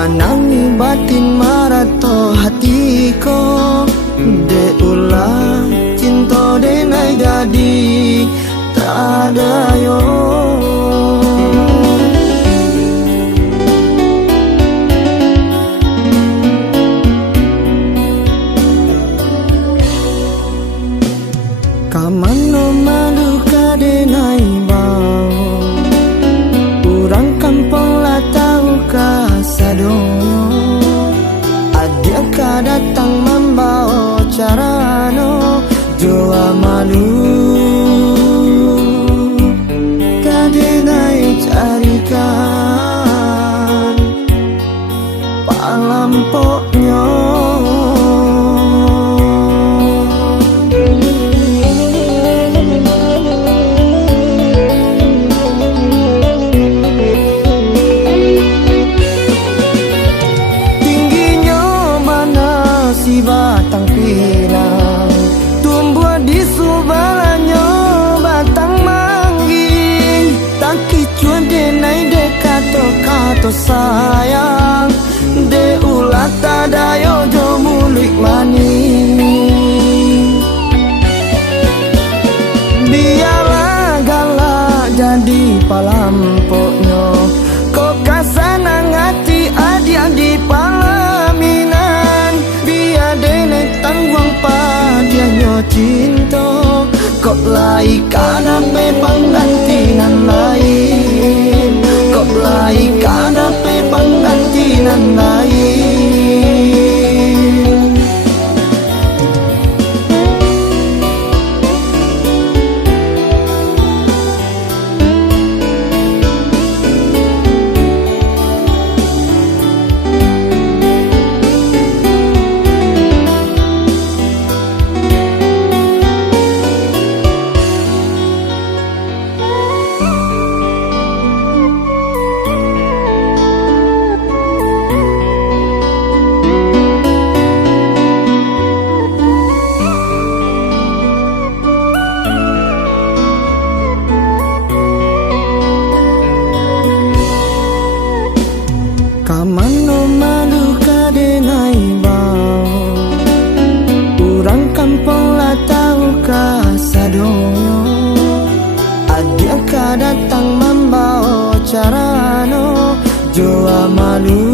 manangi batin marato hatiko de ulah cinta denai jadi tak ada yo. Kamano malu kadenai bau urang kampung lah tahu kasadonyo adia ka datang membawa carano jua malu kadenai carikan palampoknya. Batang pinang tumbuh di subalanyo batang mangging tak kicuan denai dekato kato sayang de ulat tadayo jo mulik maning biarlah galak jadi palampoknya kok kasana ngati adi-adi palaminan dene tangguang padianyo cinta kok lai kana pe panggantinan lain kok lai kana pe panggantinan lain. Kamano malu kadenai bau urang kampung lah tahu kasadonyo adia ka datang membawa carano jua malu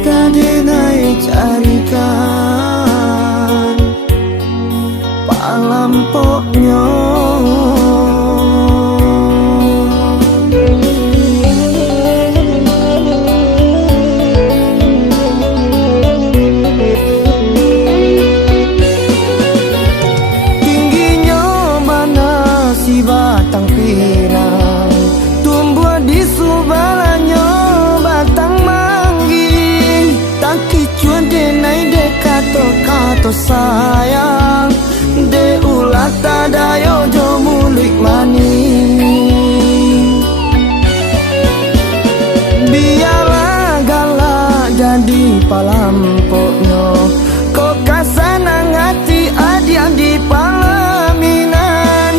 kadenai carikan palampoknya. Batang pinang tumbuh di subalanyo batang mangging tak kicuan denai dekato kato sayang de ulat tadayo jo mulik maning biarlah galak jadi palampoknya kok kasana ngati adi-adi palaminan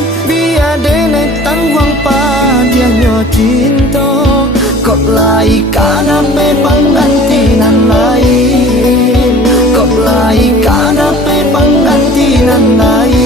dene tangguang padianyo cinta kok lai kana pe panggantinan lain kok lai kana pe panggantinan lain.